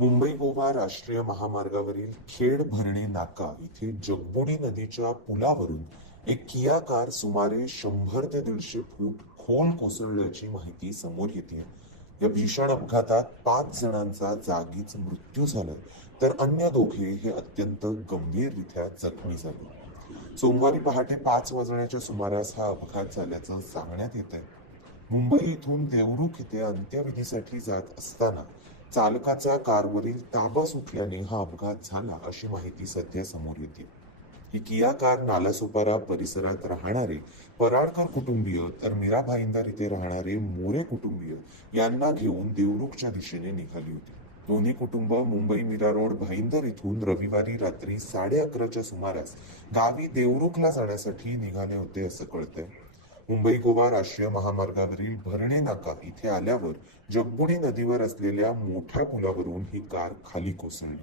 मुंबई गोवा राष्ट्रीय महामार्गावरील खेड भरणे नाका इथे जगबुडी नदीच्या पुलावरून एक किया कार सुमारे शंभर ते दीडशे फूट खोल कोसळल्याची माहिती समोर येते. या भीषण अपघातात पाच जणांचा जागीच मृत्यू झाला तर अन्य दोघे हे अत्यंत गंभीररित्या जखमी झाले. सोमवारी पहाटे पाच वाजण्याच्या सुमारास हा अपघात झाल्याचं सांगण्यात येत आहे मुंबई येथून देवरुख येथे अंत्यविधीसाठी जात असताना चालकाचा कारवरील ताबा सुटल्याने हा अपघात झाला अशी माहिती सध्या समोर येते. ही किया कार नालासोपारा परिसरात राहणारे पराडकर कुटुंबीय तर मीरा भाईंदर इथे राहणारे मोरे कुटुंबीय यांना घेऊन देवरुखच्या दिशेने निघाली होती. दोन्ही कुटुंब मुंबई मीरा रोड भाईंदर इथून रविवारी रात्री साडे अकराच्या सुमारास गावी देवरुखला जाण्यासाठी निघाले होते असं कळतंय. मुंबई गोवा राष्ट्रीय महामार्गावरील भरणे नाका इथे आल्यावर जगबुडी नदीवर असलेल्या मोठ्या पुलावरून ही कार खाली कोसळली.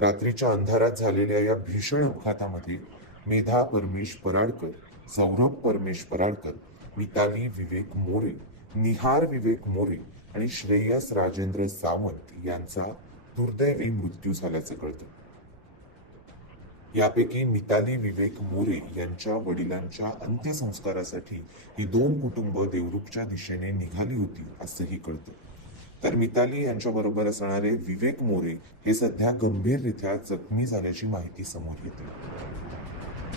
रात्रीच्या अंधारात झालेल्या या भीषण अपघातामध्ये मेधा परमेश पराडकर सौरभ परमेश पराडकर मिताली विवेक मोरे निहार विवेक मोरे आणि श्रेयस राजेंद्र सावंत यांचा दुर्दैवी मृत्यू झाल्याचं कळतं. यापैकी मिताली विवेक मोरे यांच्या वडिलांच्या अंत्यसंस्कारासाठी ही दोन कुटुंब देवरूपच्या दिशेने निघाली होती असंही कळतं. तर मिताली यांच्या बरोबर असणारे विवेक मोरे हे सध्या गंभीररित्या जखमी झाल्याची माहिती समोर येते.